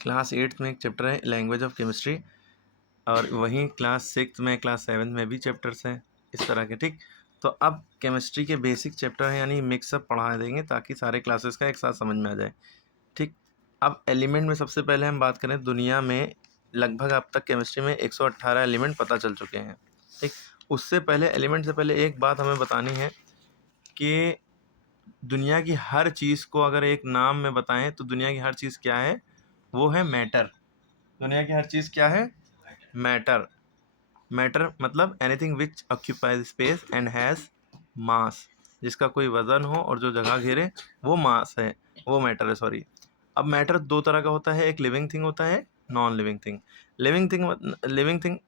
Class 8th में एक chapter है लैंग्वेज ऑफ केमिस्ट्री, और वहीं क्लास 6th में, क्लास 7th में भी चैप्टर्स हैं इस तरह के, ठीक। तो अब केमिस्ट्री के बेसिक चैप्टर हैं, यानी मिक्सअप पढ़ा देंगे ताकि सारे क्लासेस का एक साथ समझ में आ जाए, ठीक। अब एलिमेंट में सबसे पहले हम बात करें, दुनिया में लगभग अब तक केमिस्ट्री में 118 एलिमेंट पता चल चुके हैं, ठीक। उससे पहले, एलिमेंट से पहले एक बात हमें बतानी है कि दुनिया की हर चीज़ को अगर एक नाम में बताएं तो दुनिया की हर चीज़ क्या है? वो है मैटर। दुनिया की हर चीज़ क्या है? मैटर। मैटर मतलब anything which occupies space and has मास, जिसका कोई वजन हो और जो जगह घेरे, वो मास है, वो मैटर है, सॉरी। अब मैटर दो तरह का होता है, एक लिविंग थिंग होता है, non living thing. Living thing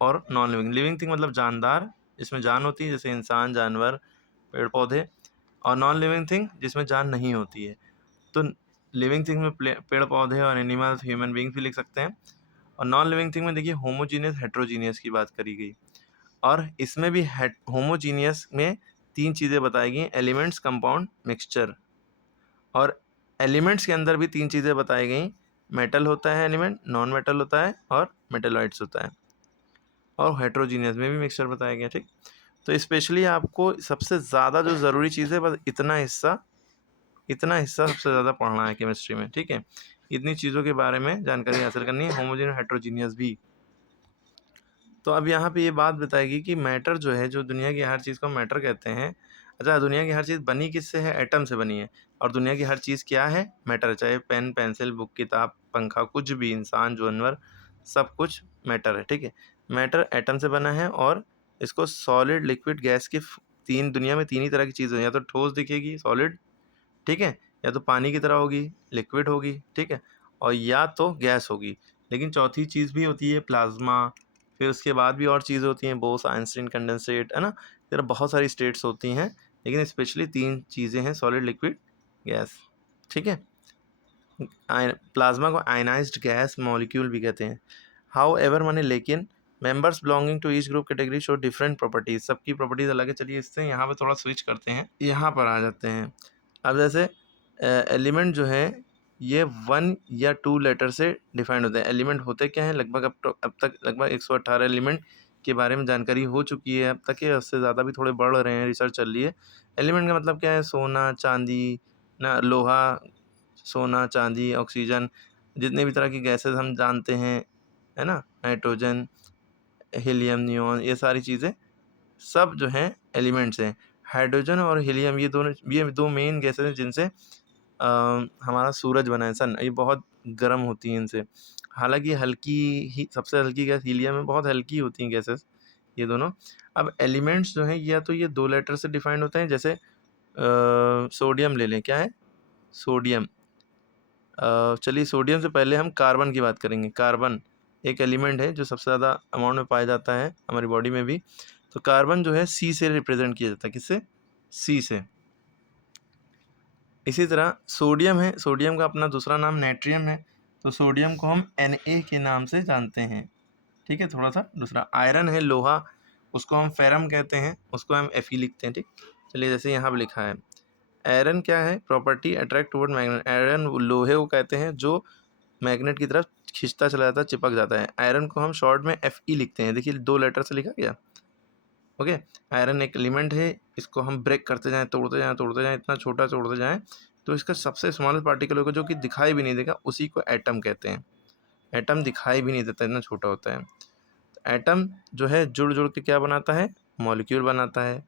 और नॉन लिविंग। लिविंग थिंग मतलब जानदार, जिसमें जान होती है, जैसे इंसान, जानवर, पेड़ पौधे। और नॉन लिविंग थिंग जिसमें जान नहीं होती है। तो लिविंग थिंग में पेड़ पौधे और एनिमल्स, ह्यूमन बींग्स भी लिख सकते हैं। और नॉन लिविंग थिंग में देखिए होमोजीनियस, हेट्रोजीनियस की बात करी गई। और इसमें भी होमोजीनियस में तीन चीज़ें बताई गई, एलिमेंट्स, कंपाउंड, मिक्सचर। और एलिमेंट्स के अंदर भी तीन चीज़ें बताई गई, मेटल होता है एलिमेंट, नॉन मेटल होता है और मेटेलॉइड्स होता है। और हेट्रोजीनियस में भी मिक्सचर बताया गया, ठीक। तो स्पेशली आपको सबसे ज़्यादा जो ज़रूरी चीज़ है, बस इतना हिस्सा सबसे ज़्यादा पढ़ना है केमिस्ट्री में, ठीक है। इतनी चीज़ों के बारे में जानकारी हासिल करनी है, होमोजेनियस, हेट्रोजीनियस भी। तो अब यहाँ पे ये बात बताएगी कि मैटर जो है, जो दुनिया की हर चीज़ को मैटर कहते हैं। अच्छा, दुनिया की हर चीज़ बनी किससे है? एटम से बनी है। और दुनिया की हर चीज़ क्या है? मैटर। चाहे पेन, पेंसिल, बुक, किताब, पंखा, कुछ भी, इंसान, जानवर, सब कुछ मैटर है, ठीक है। मैटर एटम से बना है, और इसको सॉलिड, लिक्विड, गैस की दुनिया में तीन ही तरह की चीज़ें हैं, या तो ठोस दिखेगी, सॉलिड, ठीक है, या तो पानी की तरह होगी, लिक्विड होगी, ठीक है, और या तो गैस होगी। लेकिन चौथी चीज़ भी होती है, प्लाज्मा। फिर उसके बाद भी और चीज़ें होती हैं, बोस, आइंस्टीन, कंडेंसेट, है ना। फिर बहुत सारी स्टेट्स होती हैं, लेकिन स्पेशली तीन चीज़ें हैं, सॉलिड, लिक्विड, गैस, ठीक है। प्लाज्मा को आयनाइज्ड गैस मॉलिक्यूल भी कहते हैं। हाउ एवर माने लेकिन, members belonging to each group category show different properties, सबकी प्रॉपर्टीज अलग है। चलिए इससे यहाँ पे थोड़ा स्विच करते हैं, यहाँ पर आ जाते हैं। अब जैसे एलिमेंट जो है, ये 1 या 2 लेटर से डिफाइंड होते हैं। एलिमेंट होते क्या हैं? लगभग अब तक लगभग 118 एलिमेंट के बारे में जानकारी हो चुकी है अब तक, या उससे ज़्यादा भी थोड़े बढ़ रहे हैं, रिसर्च चल रही है। एलिमेंट का मतलब क्या है? सोना, चांदी, ना, लोहा, सोना, चांदी, ऑक्सीजन, जितने भी तरह की गैसेस हम जानते हैं, है ना, नाइट्रोजन, हीलियम, नियॉन, ये सारी चीज़ें सब जो हैं एलिमेंट्स हैं। हाइड्रोजन और हीलियम, ये दो मेन गैसेस हैं जिनसे हमारा सूरज बना है, सन। ये बहुत गर्म होती हैं इनसे। हालांकि हल्की ही, सबसे हल्की गैस हीलियम है, बहुत हल्की होती हैं गैसेस ये दोनों। अब एलिमेंट्स जो हैं, या तो ये दो लेटर से डिफाइंड होते हैं, जैसे सोडियम ले लें, क्या है? सोडियम। चलिए सोडियम से पहले हम कार्बन की बात करेंगे। कार्बन एक एलिमेंट है जो सबसे ज़्यादा अमाउंट में पाया जाता है हमारी बॉडी में भी। तो कार्बन जो है सी से रिप्रेजेंट किया जाता है, किससे? सी से। इसी तरह सोडियम है, सोडियम का अपना दूसरा नाम नेट्रियम है, तो सोडियम को हम Na के नाम से जानते हैं, ठीक है। थोड़ा सा दूसरा आयरन है, लोहा, उसको हम फेरम कहते हैं, उसको हम Fe लिखते हैं, ठीक। चलिए जैसे यहाँ पर लिखा है, आयरन क्या है? Property attract toward magnet. Iron लोहे को कहते हैं जो मैग्नेट की तरफ खिंचता चला जाता है, चिपक जाता है। आयरन को हम शॉर्ट में Fe लिखते हैं, देखिए दो लेटर से लिखा गया, ओके। आयरन एक एलिमेंट है, इसको हम ब्रेक करते जाएं, तोड़ते जाएं, इतना छोटा तोड़ते जाएं, तो इसका सबसे स्मॉलेस्ट पार्टिकल होगा जो कि दिखाई भी नहीं देगा, उसी को एटम कहते हैं। एटम दिखाई भी नहीं देता, इतना छोटा होता है। एटम जो है जुड़ जुड़ के क्या बनाता है? मॉलिक्यूल बनाता है।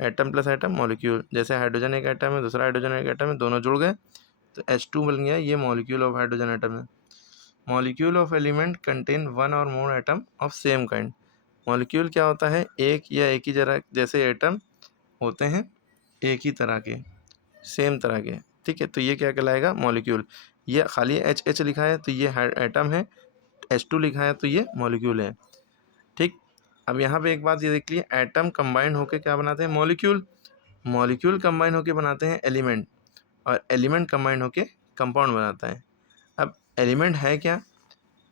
Atom plus atom molecule. जैसे हाइड्रोजन एक एटम है, दूसरा हाइड्रोजन एक एटम है, दोनों जुड़ गए तो H2 बन गया, ये मॉलिक्यूल ऑफ हाइड्रोजन एटम है। Molecule of element contain one or more atom of same kind. Molecule क्या होता है? एक या एक ही जरा जैसे एटम होते हैं, एक ही तरह के, सेम तरह के, ठीक है। तो ये क्या कहलाएगा? मॉलिक्यूल। ये खाली H लिखा है तो ये एटम है, H2 लिखा है तो ये मॉलिक्यूल है, ठीक। अब यहाँ पे एक बात ये देख लीजिए, एटम कंबाइन होकर क्या बनाते हैं? मॉलिक्यूल। मॉलिक्यूल कंबाइन होकर बनाते हैं एलिमेंट, और एलिमेंट कंबाइन होकर कंपाउंड बनाता है। अब एलिमेंट है क्या?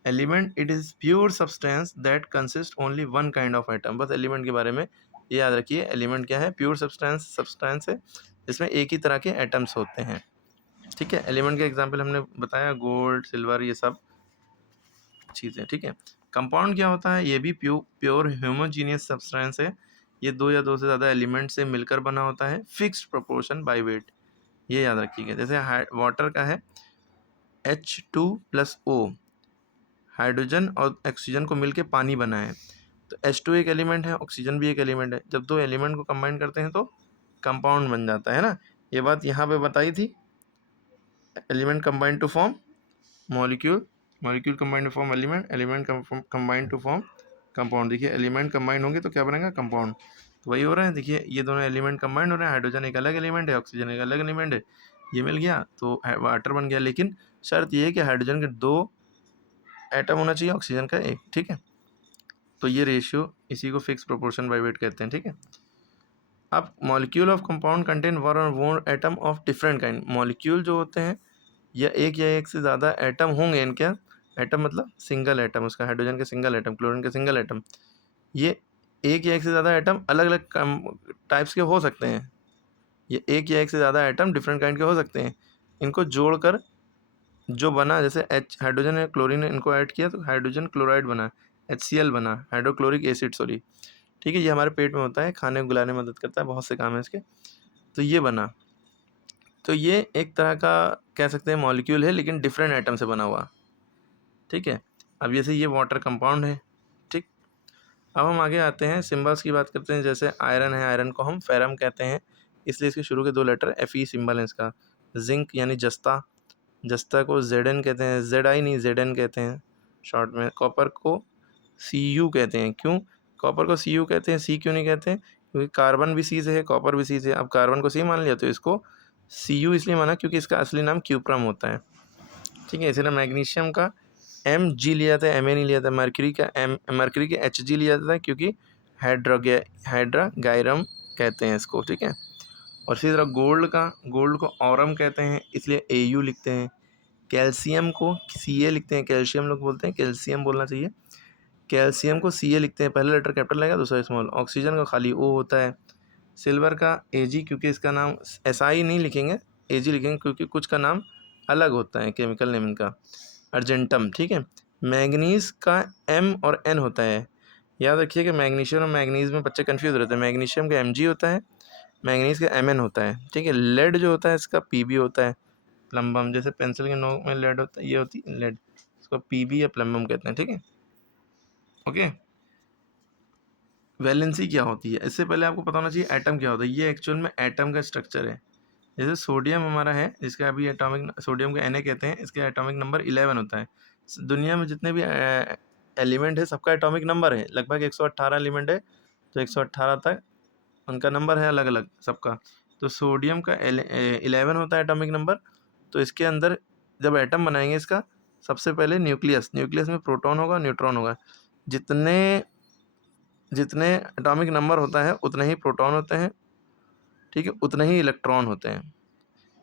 Element it is pure substance that consist only one kind of atom. बस एलिमेंट के बारे में ये याद रखिए, एलिमेंट क्या है? प्योर सब्सटेंस है जिसमें एक ही तरह के एटम्स होते हैं। ठीक है। एलिमेंट के एग्जाम्पल हमने बताया, गोल्ड, सिल्वर, ये सब चीज़ें। ठीक है। कंपाउंड क्या होता है? ये भी प्योर होमोजीनियस सब्सटेंस है। ये दो या दो से ज़्यादा एलिमेंट से मिलकर बना होता है, फिक्स्ड प्रोपोर्शन बाय वेट। ये याद रखिएगा। जैसे वाटर का है H2+O, हाइड्रोजन और ऑक्सीजन को मिलके पानी बना है। तो H2 एक एलिमेंट है, ऑक्सीजन भी एक एलिमेंट है। जब दो एलिमेंट को कंबाइन करते हैं तो कंपाउंड बन जाता है ना। ये बात यहाँ पे बताई थी, element combine to form molecule, molecule combine to form element, element combine to form compound. देखिए एलिमेंट कंबाइन होंगे तो क्या बनेगा? कंपाउंड। तो वही हो रहा है। देखिए ये दोनों एलिमेंट कंबाइन हो रहे हैं, हाइड्रोजन एक अलग एलिमेंट है, ऑक्सीजन एक अलग एलिमेंट है, ये मिल गया तो वाटर बन गया। लेकिन शर्त ये है कि हाइड्रोजन के 2 एटम होना चाहिए, ऑक्सीजन का 1। ठीक है। तो ये रेशियो, इसी को फिक्स प्रोपोर्शन बाय वेट कहते हैं। ठीक है। अब molecule of compound contain one or more atom of different kind. Molecule जो होते हैं या एक से ज़्यादा एटम होंगे इनके। एटम मतलब सिंगल एटम, उसका हाइड्रोजन के सिंगल एटम, क्लोरीन के सिंगल एटम। ये एक या एक से ज़्यादा एटम अलग अलग टाइप्स के हो सकते हैं। ये एक या एक से ज़्यादा एटम डिफरेंट काइंड के हो सकते हैं। इनको जोड़कर जो बना, जैसे हाइड्रोजन है, क्लोरीन है, इनको ऐड किया तो हाइड्रोजन क्लोराइड बना, HCl बना, हाइड्रोक्लोरिक एसिड, सॉरी। ठीक है। ये हमारे पेट में होता है, खाने को गलाने में मदद करता है, बहुत से काम है इसके। तो ये बना, तो ये एक तरह का कह सकते हैं मॉलिक्यूल है, लेकिन डिफरेंट एटम से बना हुआ। ठीक है। अब जैसे ये वाटर कंपाउंड है। ठीक। अब हम आगे आते हैं, सिंबल्स की बात करते हैं। जैसे आयरन है, आयरन को हम फेरम कहते हैं, इसलिए इसके शुरू के 2 लेटर Fe सिंबल है इसका। जिंक यानी जस्ता, जस्ता को Zn कहते हैं, Zi नहीं Zn कहते हैं शॉर्ट में। कॉपर को Cu कहते हैं। क्यों कॉपर को Cu कहते हैं? C क्यों नहीं कहते हैं? क्योंकि कार्बन भी C से है, कॉपर भी C से है। अब कार्बन को C मान लिया तो इसको Cu इसलिए माना क्योंकि इसका असली नाम क्यूप्रम होता है। ठीक है। इसीलिए मैग्नीशियम का Mg लिया जाता है, Ma नहीं लिया जाता। मर्करी के Hg लिया जाता है क्योंकि हाइड्रागायरम कहते हैं इसको। ठीक है। और इसी तरह गोल्ड को औरम कहते हैं, इसलिए Au लिखते हैं। कैल्शियम को Ca लिखते हैं, कैल्शियम लोग बोलते हैं, कैल्शियम बोलना चाहिए। कैल्शियम को Ca लिखते हैं, पहला लेटर कैपिटल रहेगा, दूसरा स्मॉल। ऑक्सीजन का खाली O होता है। सिल्वर का Ag, क्योंकि इसका नाम Si नहीं लिखेंगे, Ag लिखेंगे क्योंकि कुछ का नाम अलग होता है, केमिकल नेम इनका, अर्जेंटम। ठीक है। मैग्नीज का M और N होता है। याद रखिए कि मैग्नीशियम और मैग्नीज में बच्चे कन्फ्यूज रहते हैं। मैग्नीशियम का Mg होता है, मैग्नीज का Mn होता है। ठीक है। लेड जो होता है इसका Pb होता है, प्लम्बम। जैसे पेंसिल के नोक में लेड होता है, ये होती है लेड, इसको Pb या प्लम्बम कहते हैं। ठीक है। ओके। वैलेंसी क्या होती है? इससे पहले आपको पता होना चाहिए एटम क्या होता है। ये एक्चुअल में एटम का स्ट्रक्चर है। जैसे सोडियम हमारा है, जिसका अभी एटॉमिक, सोडियम को Na कहते हैं, इसका एटॉमिक नंबर 11 होता है। दुनिया में जितने भी एलिमेंट है सबका एटॉमिक नंबर है, लगभग 118 एलिमेंट है, तो 118 तक उनका नंबर है अलग अलग सबका। तो सोडियम का 11 होता है एटॉमिक नंबर। तो इसके अंदर जब एटम बनाएंगे इसका, सबसे पहले न्यूक्लियस में प्रोटॉन होगा, न्यूट्रॉन होगा। जितने जितने एटॉमिक नंबर होता है उतने ही प्रोटॉन होते हैं। ठीक है। उतने ही इलेक्ट्रॉन होते हैं।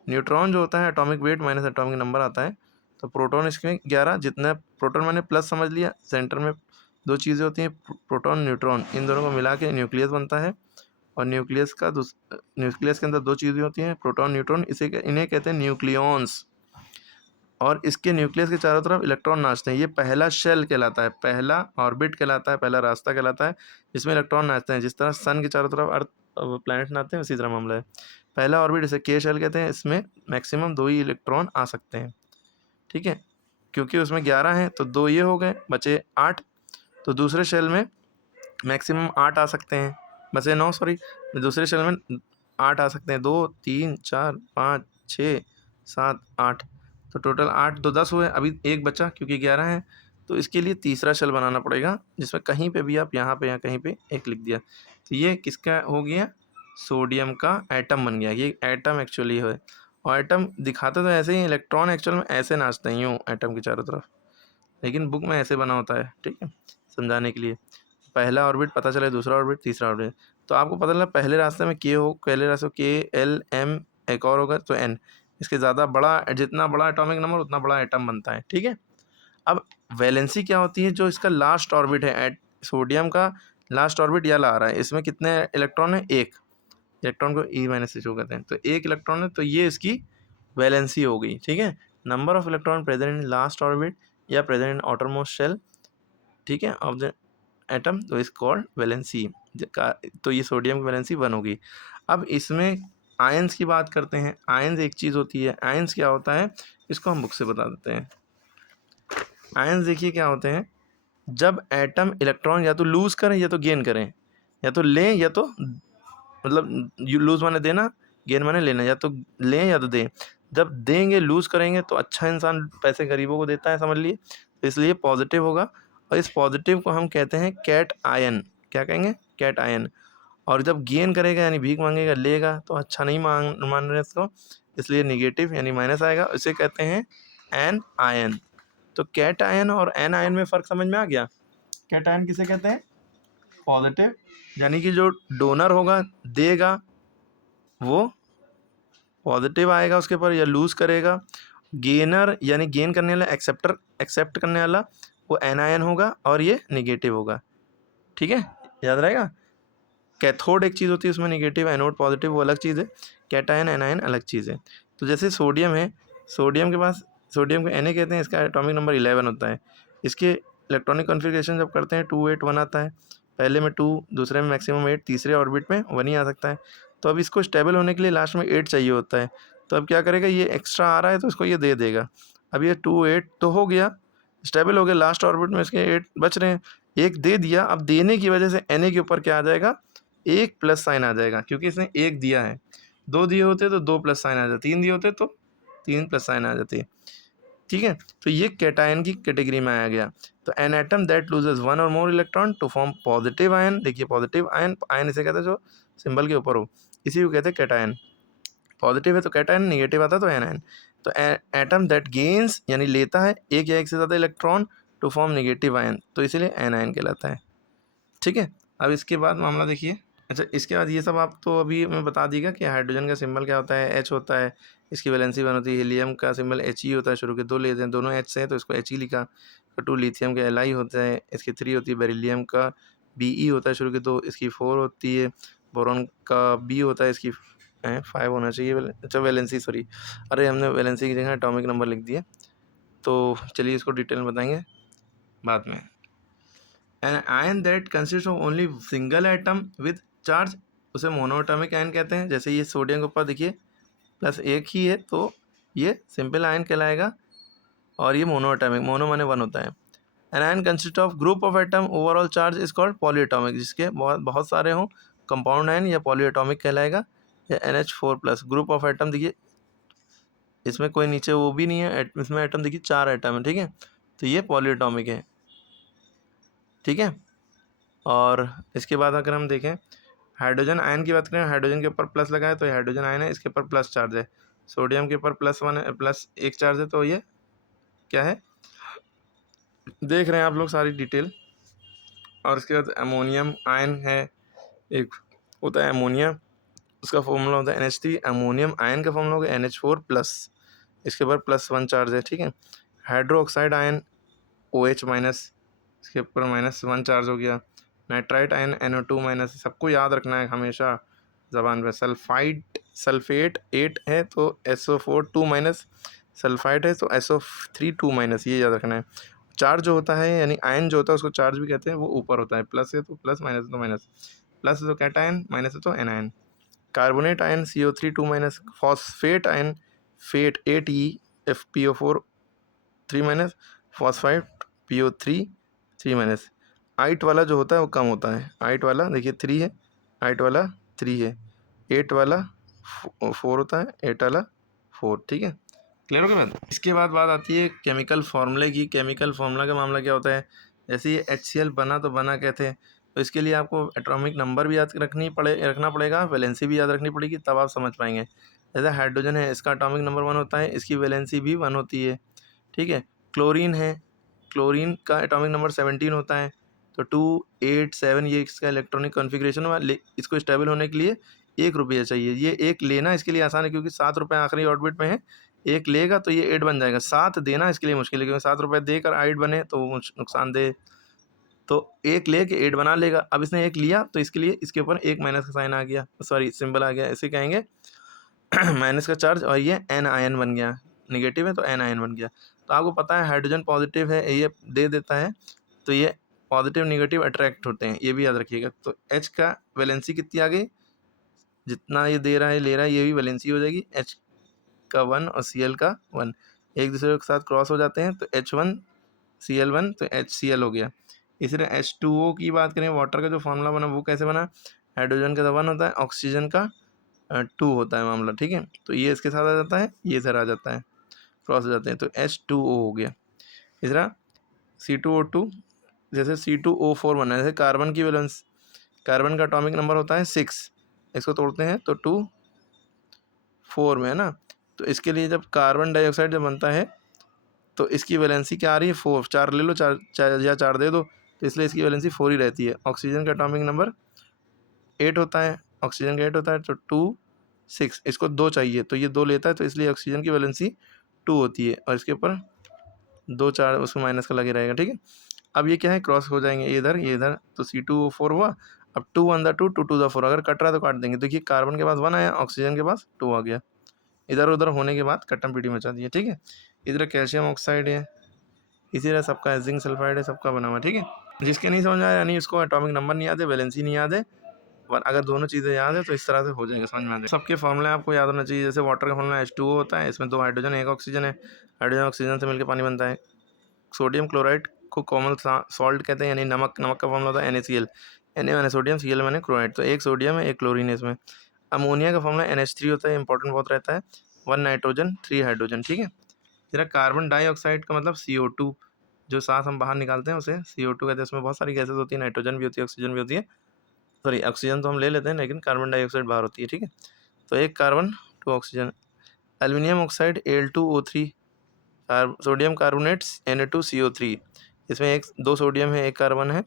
न्यूट्रॉन जो होता है atomic weight minus atomic number आता है। तो प्रोटॉन इसमें 11, जितना प्रोटॉन मैंने प्लस समझ लिया, सेंटर में 2 चीज़ें होती हैं, प्रोटॉन न्यूट्रॉन, इन दोनों को मिला के न्यूक्लियस बनता है। और न्यूक्लियस के अंदर 2 चीज़ें होती हैं, प्रोटॉन न्यूट्रॉन, इन्हें कहते हैं न्यूक्लियॉन्स। और इसके न्यूक्लियस के चारों तरफ इलेक्ट्रॉन नाचते हैं। ये पहला शेल कहलाता है, पहला ऑर्बिट कहलाता है, पहला रास्ता कहलाता है, जिसमें इलेक्ट्रॉन नाचते हैं। जिस तरह सन के चारों तरफ अर्थ प्लैनेट नाचते हैं, उसी तरह मामला है। पहला ऑर्बिट, इसे के शेल कहते हैं, इसमें मैक्सिमम 2 ही इलेक्ट्रॉन आ सकते हैं। ठीक है। क्योंकि उसमें 11 हैं तो 2 ये हो गए, बचे 8। तो दूसरे शेल में मैक्सिमम 8 आ सकते हैं, बचे 9, सॉरी। दूसरे शेल में 8 आ सकते हैं, 2 3 4 5 6 7 8। तो टोटल 8, 2 10 हुए। अभी एक बचा क्योंकि 11 है, तो इसके लिए तीसरा शेल बनाना पड़ेगा, जिसमें कहीं पे भी आप यहाँ पे या कहीं पे एक लिख दिया। तो ये किसका हो गया? सोडियम का एटम बन गया। ये एटम एक्चुअली है। और एटम दिखाते तो ऐसे ही, इलेक्ट्रॉन एक्चुअल में ऐसे नाचते हैं यूँ एटम के चारों तरफ, लेकिन बुक में ऐसे बना होता है। ठीक है। समझाने के लिए पहला ऑर्बिट पता चले, दूसरा ऑर्बिट, तीसरा ऑर्बिट। तो आपको पता चला पहले रास्ते में पहले रास्ते में K, L, M, एक और होगा तो N। इसके ज़्यादा बड़ा, जितना बड़ा एटॉमिक नंबर उतना बड़ा एटम बनता है। ठीक है। अब वैलेंसी क्या होती है? जो इसका लास्ट ऑर्बिट है, सोडियम का लास्ट ऑर्बिट ये ला रहा है, इसमें कितने इलेक्ट्रॉन है? 1 इलेक्ट्रॉन को E- से शो कहते हैं। तो 1 इलेक्ट्रॉन है, तो ये इसकी वैलेंसी हो गई, ठीक है। Number of electron present in last orbit या प्रेजेंट इन आउटरमोस्ट शेल, ठीक है, ऑफ द एटम, तो इस कॉल्ड वैलेंसी। तो ये सोडियम की वैलेंसी 1 होगी। अब इसमें आयंस की बात करते हैं। आयंस एक चीज़ होती है, आयंस क्या होता है इसको हम बुक से बता देते हैं। आयंस देखिए क्या होते हैं, जब एटम इलेक्ट्रॉन या तो लूज करें या तो गेन करें, या तो लें या तो मतलब लूज माने देना, गेन माने लेना, या तो लें या तो दें। जब देंगे, लूज करेंगे तो अच्छा इंसान पैसे गरीबों को देता है, समझ लिए, तो इसलिए पॉजिटिव होगा। और इस पॉजिटिव को हम कहते हैं कैट आयन। क्या कहेंगे? Cation. और जब गेन करेगा यानी भीख मांगेगा, लेगा, तो अच्छा नहीं मान रहे इसको, इसलिए निगेटिव यानी माइनस आएगा। इसे कहते हैं एन आयन। तो कैट आयन और एन आयन में फ़र्क समझ में आ गया। कैट आयन किसे कहते हैं? पॉजिटिव, यानी कि जो डोनर होगा, देगा, वो पॉजिटिव आएगा उसके पर, या लूज करेगा। गेनर यानी गेन करने वाला, एक्सेप्टर एक्सेप्ट करने वाला, वो एनायन होगा और ये निगेटिव होगा, ठीक है, याद रहेगा। कैथोड एक चीज़ होती है, उसमें निगेटिव, एनोड पॉजिटिव, वो अलग चीज़ है। कैटायन एनायन अलग चीज़ है। तो जैसे सोडियम है, सोडियम के पास, सोडियम को Na कहते हैं, इसका एटॉमिक नंबर 11 होता है। इसके इलेक्ट्रॉनिक कॉन्फ़िगरेशन जब करते हैं 2 8 1 आता है। पहले में 2, दूसरे में मैक्सिमम 8, तीसरे ऑर्बिट में 1 ही आ सकता है। तो अब इसको स्टेबल होने के लिए लास्ट में 8 चाहिए होता है। तो अब क्या करेगा, ये एक्स्ट्रा आ रहा है तो इसको ये दे देगा। अब ये 2 8 तो हो गया, स्टेबल हो गया, लास्ट ऑर्बिट में इसके 8 बच रहे हैं। एक दे दिया, अब देने की वजह से Na के ऊपर क्या आ जाएगा, एक प्लस साइन आ जाएगा, क्योंकि इसने एक दिया है। 2 दिए होते तो 2 प्लस साइन आ जाते, 3 दिए होते तो 3 प्लस साइन आ जाती है, ठीक है। तो ये कैटायन की कैटेगरी में आया गया। तो an atom that loses 1 or more electron to form positive ion, देखिए पॉजिटिव आयन, आयन इसे कहते हैं जो सिंबल के ऊपर हो, इसी को कहते हैं कैटायन। पॉजिटिव है तो कैटायन, निगेटिव आता है तो एनायन। तो एटम दैट गेन्स यानी लेता है एक या एक से ज़्यादा electron to form negative ion, तो इसीलिए एनायन कहलाता है, ठीक है। अब इसके बाद मामला देखिए। अच्छा, इसके बाद ये सब आप तो अभी मैं बता दीगा कि हाइड्रोजन का सिंबल क्या होता है, H होता है, इसकी वैलेंसी 1 होती है। हीलियम का सिंबल He होता है, शुरू के 2 लेते हैं, दोनों H से हैं तो इसको He लिखा। 2 लिथियम का Li होता है, इसकी 3 होती है। बेरिलियम का Be होता है, शुरू के 2, इसकी 4 होती है। बोरॉन का B होता है, इसकी 5 होना चाहिए। अच्छा, वैलेंसी, सॉरी, अरे हमने वैलेंसी की जगह एटॉमिक नंबर लिख दिए। तो चलिए इसको डिटेल में बताएंगे बाद में। Anion that consist of only single atom with charge, उसे मोनोएटॉमिक आयन कहते हैं। जैसे ये सोडियम के ऊपर देखिए प्लस एक ही है तो ये सिंपल आयन कहलाएगा, और ये मोनोएटॉमिक, मोनो माने 1 होता है। Anion consist of group of atom, overall charge is called polyatomic, जिसके बहुत बहुत सारे हों, कंपाउंड आयन या पॉलीएटॉमिक कहलाएगा। या NH4+, ग्रुप ऑफ एटम देखिए, इसमें कोई नीचे वो भी नहीं है, इसमें एटम देखिए 4 एटम है, ठीक है, तो ये पॉलीएटॉमिक है, ठीक है। और इसके बाद अगर हम देखें हाइड्रोजन आयन की बात करें, हाइड्रोजन के ऊपर प्लस लगा है तो ये हाइड्रोजन आयन है, इसके ऊपर प्लस चार्ज है। सोडियम के ऊपर +1 है, प्लस 1 चार्ज है, तो ये क्या है, देख रहे हैं आप लोग सारी डिटेल। और इसके बाद अमोनियम आयन है, एक होता है अमोनिया, उसका फॉर्मूला होता है NH3। अमोनियम आयन का फॉर्मूला होगा NH4+, इसके ऊपर +1 चार्ज है, ठीक है। हाइड्रो ऑक्साइड आयन OH-, इसके ऊपर -1 चार्ज हो गया। नाइट्राइट आयन NO2-, सबको याद रखना है हमेशा ज़बान पे। सल्फेट 8 है तो SO4 2-, सल्फाइड है तो SO3 2-, ये याद रखना है। चार्ज जो होता है यानी आयन जो होता है उसको चार्ज भी कहते हैं, वो ऊपर होता है, प्लस है तो प्लस, माइनस है तो माइनस, प्लस है तो कैटायन, माइनस है तो anion. Carbonate ion CO3 2-, phosphate ion फेट 8E FPO4 3-, फॉस्फाइड PO3 3-। आइट वाला जो होता है वो कम होता है, आइट वाला देखिए 3 है, आइट वाला 3 है, 8 वाला 4 होता है, 8 वाला 4, ठीक है, क्लियर हो गया बात। इसके बाद बात आती है केमिकल फार्मूले की। केमिकल फार्मूला का मामला क्या होता है, जैसे ये HCl बना तो बना कैसे है, तो इसके लिए आपको एटॉमिक नंबर भी याद रखना पड़ेगा, वैलेंसी भी याद रखनी पड़ेगी, तब आप समझ पाएंगे। जैसे हाइड्रोजन है, इसका एटॉमिक नंबर 1 होता है, इसकी वैलेंसी भी 1 होती है, ठीक है। क्लोरीन है, क्लोरीन का एटॉमिक नंबर 17 होता है, तो 2 8 7 ये इसका इलेक्ट्रॉनिक कॉन्फ़िगरेशन हुआ। इसको स्टेबल होने के लिए 1 रुपया चाहिए। ये 1 लेना इसके लिए आसान है क्योंकि 7 रुपये आखिरी ऑर्बिट में है, 1 लेगा तो ये 8 बन जाएगा, 7 देना इसके लिए मुश्किल है क्योंकि 7 रुपये देकर 8 बने तो नुकसानदेह, तो 1 लेके 8 बना लेगा। अब इसने 1 लिया तो इसके लिए इसके ऊपर एक माइनस का साइन आ गया, सॉरी सिंबल आ गया, इसे कहेंगे माइनस का चार्ज, और ये एन आयन बन गया, नेगेटिव है तो एन आयन बन गया। तो आपको पता है हाइड्रोजन पॉजिटिव है, ये दे देता है, तो ये पॉजिटिव निगेटिव अट्रैक्ट होते हैं, ये भी याद रखिएगा। तो एच का वैलेंसी कितनी आ गई, जितना ये दे रहा है ले रहा है, ये भी वैलेंसी हो जाएगी, एच का 1 और सी एल का 1 एक दूसरे के साथ क्रॉस हो जाते हैं, तो H1Cl1 तो HCl हो गया। इसी तरह H2O की बात करें, वाटर का जो फॉर्मूला बना वो कैसे बना, हाइड्रोजन का 1 होता है, ऑक्सीजन का 2 होता है मामला, ठीक है। तो ये इसके साथ आ जाता है, ये इधर आ जाता है, क्रॉस हो जाते हैं, तो H2O हो गया। इस तरह C2O2, जैसे C2O4 बना है, जैसे कार्बन की वैलेंस, कार्बन का एटॉमिक नंबर होता है 6, इसको तोड़ते हैं तो 2 4 में है ना। तो इसके लिए जब कार्बन डाइऑक्साइड जब बनता है तो इसकी वैलेंसी क्या आ रही है 4, 4 ले लो, 4 या 4 दे दो, तो इसलिए इसकी वैलेंसी 4 ही रहती है। ऑक्सीजन का एटॉमिक नंबर 8 होता है, ऑक्सीजन का 8 होता है, तो 2 6, इसको 2 चाहिए तो ये 2 लेता है, तो इसलिए ऑक्सीजन की वैलेंसी 2 होती है, और इसके ऊपर 2 4 उसको माइनस का लगे रहेगा, ठीक है। अब ये क्या है, क्रॉस हो जाएंगे, ये इधर, तो C2O4 हुआ। अब 2 1 द 2 2 2 द 4, अगर कट रहा है तो काट देंगे। देखिए कार्बन के पास 1 आया, ऑक्सीजन के पास 2 आ गया, इधर उधर होने के बाद कट्टम पीटी मचा दिया, ठीक है। इधर कैल्शियम ऑक्साइड है, इसी तरह सबका जिंक सल्फाइड है, सबका बना हुआ, ठीक है। जिसके नहीं समझ आया, यानी उसको एटॉमिक नंबर नहीं याद है, वैलेंसी नहीं याद है, और अगर दोनों चीज़ें याद है तो इस तरह से हो जाएगा, समझ में आ जाएगा। सबके फॉर्मूले आपको याद होना चाहिए। जैसे वाटर का फॉर्मूला H2O होता है, इसमें 2 हाइड्रोजन 1 ऑक्सीजन है, हाइड्रोजन ऑक्सीजन से मिलकर पानी बनता है। सोडियम क्लोराइड को कॉमन सॉल्ट कहते हैं, यानी नमक, नमक का फॉर्मूला होता है NaCl, Na माने सोडियम, Cl माने क्लोराइड, तो एक सोडियम है एक क्लोरीन है इसमें। अमोनिया का फॉर्मूला NH3 होता है, इंपॉर्टेंट बहुत रहता है, 1 नाइट्रोजन 3 हाइड्रोजन, ठीक है। जरा कार्बन डाइऑक्साइड का मतलब CO2, जो सांस हम बाहर निकालते हैं उसे CO2 कहते हैं। उसमें बहुत सारी गैसेस होती है, नाइट्रोजन भी होती है, ऑक्सीजन भी होती है, सॉरी ऑक्सीजन तो हम ले लेते हैं, लेकिन कार्बन डाइऑक्साइड बाहर होती है, ठीक है। तो एक carbon 2 oxygen. Aluminium oxide Al2O3, sodium carbonate Na2CO3, इसमें 2 सोडियम है, 1 कार्बन है,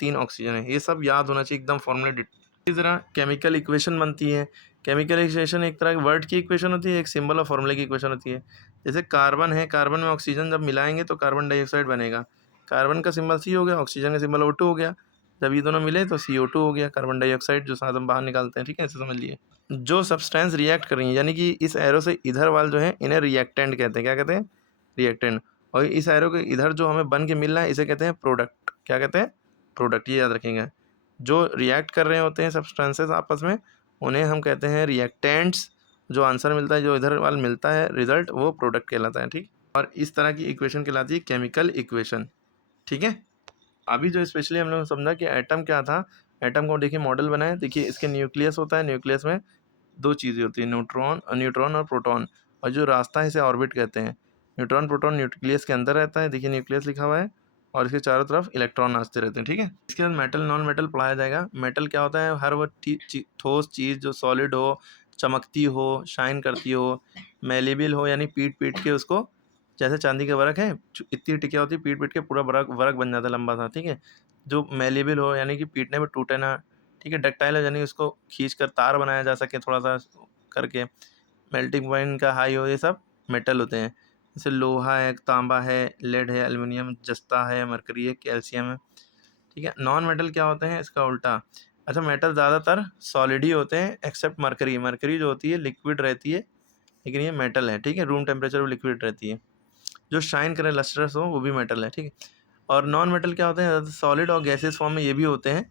3 ऑक्सीजन है। ये सब याद होना चाहिए एकदम फॉर्मूले। इस तरह केमिकल इक्वेशन बनती है। केमिकल इक्वेशन एक तरह की वर्ड की इक्वेशन होती है, एक सिंबल और फॉर्मूले की इक्वेशन होती है। जैसे कार्बन है, कार्बन में ऑक्सीजन जब मिलाएंगे तो कार्बन डाइऑक्साइड बनेगा, कार्बन का सिंबल C हो गया, ऑक्सीजन का सिंबल O2 हो गया, जब ये दोनों मिले तो CO2 हो गया, कार्बन डाइऑक्साइड जो साथ हम बाहर निकालते हैं, ठीक है, ऐसे समझ लिए। जो सब्सटेंस रिएक्ट कर रही है, यानी कि इस एरो से इधर वाले जो है इन्हें रिएक्टेंट कहते हैं, क्या कहते हैं, रिएक्टेंट। और इस एरो के इधर जो हमें बन के मिल रहा है इसे कहते हैं प्रोडक्ट, क्या कहते हैं, प्रोडक्ट, ये याद रखेंगे। जो रिएक्ट कर रहे होते हैं सब्सटेंसेस आपस में, उन्हें हम कहते हैं रिएक्टेंट्स। जो आंसर मिलता है, जो इधर वाला मिलता है रिजल्ट, वो प्रोडक्ट कहलाता है, ठीक। और इस तरह की इक्वेशन कहलाती है केमिकल इक्वेशन, ठीक है। अभी जो स्पेशली हम लोगों ने समझा कि एटम क्या था, एटम को देखिए मॉडल बनाए, देखिए इसके न्यूक्लियस होता है, न्यूक्लियस में 2 चीज़ें होती हैं, न्यूट्रॉन और प्रोटॉन, और जो रास्ता है इसे ऑर्बिट कहते हैं। न्यूट्रॉन प्रोटॉन न्यूक्लियस के अंदर रहता है, देखिए न्यूक्लियस लिखा हुआ है, और इसके चारों तरफ इलेक्ट्रॉन नाचते रहते हैं, ठीक है। इसके बाद मेटल नॉन मेटल पढ़ाया जाएगा। मेटल क्या होता है, हर वो ठोस चीज़ जो सॉलिड हो, चमकती हो, शाइन करती हो, मेलेबल हो, यानी पीट पीट के उसको, जैसे चांदी का वर्क है, इतनी टिकिया होती है, पीट पीट के पूरा वर्क वर्क बन जाता है लंबा सा, ठीक है। जो मेलेबल हो, यानी कि पीटने में टूटे ना, ठीक है। डक्टाइल हो, यानी उसको खींच कर तार बनाया जा सके थोड़ा सा करके। मेल्टिंग पॉइंट का हाई हो, ये सब मेटल होते हैं। जैसे लोहा है, तांबा है, लेड है, एल्युमिनियम, जस्ता है, मरकरी है, कैल्शियम है, ठीक है। नॉन मेटल क्या होते हैं, इसका उल्टा। अच्छा, मेटल ज़्यादातर सॉलिड ही होते हैं एक्सेप्ट मरकरी। मरकरी जो होती है लिक्विड रहती है, लेकिन ये मेटल है, ठीक है, रूम टेम्परेचर पर लिक्विड रहती है। जो शाइन करे, लस्ट्रस हो, वो भी मेटल है, ठीक है। और नॉन मेटल क्या होते हैं, सॉलिड और गैसेस फॉर्म में ये भी होते हैं,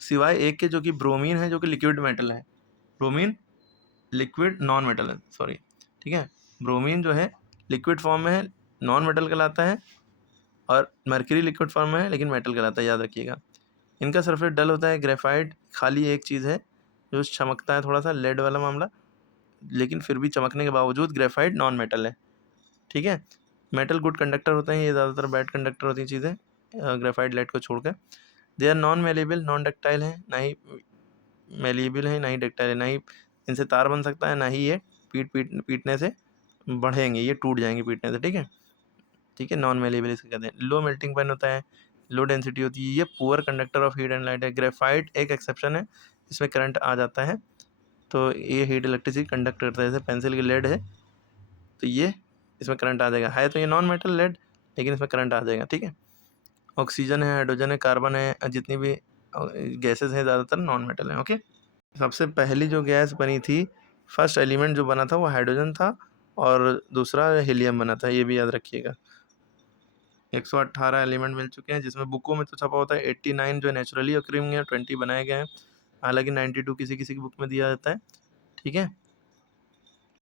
सिवाय एक के, जो कि ब्रोमीन है, जो कि लिक्विड मेटल है। ब्रोमीन लिक्विड नॉन मेटल है, सॉरी, ठीक है। ब्रोमीन जो है लिक्विड फॉर्म में है, नॉन मेटल कहलाता है, और मर्क्यूरी लिक्विड फॉर्म में है लेकिन मेटल कहलाता है, याद रखिएगा। इनका सरफेस डल होता है। ग्रेफाइट खाली एक चीज़ है जो चमकता है, थोड़ा सा लेड वाला मामला, लेकिन फिर भी चमकने के बावजूद ग्रेफाइट नॉन मेटल है, ठीक है। मेटल गुड कंडक्टर होते हैं, ये ज़्यादातर बैड कंडक्टर होती हैं चीज़ें, ग्रेफाइट लेड को छोड़कर। They are non malleable, non ductile है, ना ही मेलेबल है, ना ही डक्टाइल है, ना ही इनसे तार बन सकता है, ना ही ये पीटने से बढ़ेंगे, ये टूट जाएंगे पीटने से, ठीक है, ठीक है। नॉन मेलेबल इसके कहते हैं। लो मेल्टिंग पॉइंट होता है, लो डेंसिटी होती है, ये poor conductor of heat and light है। ग्रेफाइट एक एक्सेप्शन है, इसमें करंट आ जाता है, तो ये हीट इलेक्ट्रिसिटी कंडक्ट करता है। जैसे पेंसिल की लेड है, तो ये इसमें करंट आ जाएगा, है तो ये नॉन मेटल लेड, लेकिन इसमें करंट आ जाएगा, ठीक है। ऑक्सीजन है, हाइड्रोजन है, कार्बन है, जितनी भी गैसेस हैं ज़्यादातर नॉन मेटल हैं, ओके। सबसे पहली जो गैस बनी थी फर्स्ट एलिमेंट जो बना था वो हाइड्रोजन था और दूसरा हीलियम बना था, ये भी याद रखिएगा। 118 एलिमेंट मिल चुके हैं, जिसमें बुकों में तो छपा होता है 89 जो नेचुरली अक्रिंग है, 20 बनाए गए हैं, हालांकि 92 किसी किसी की बुक में दिया जाता है। ठीक है,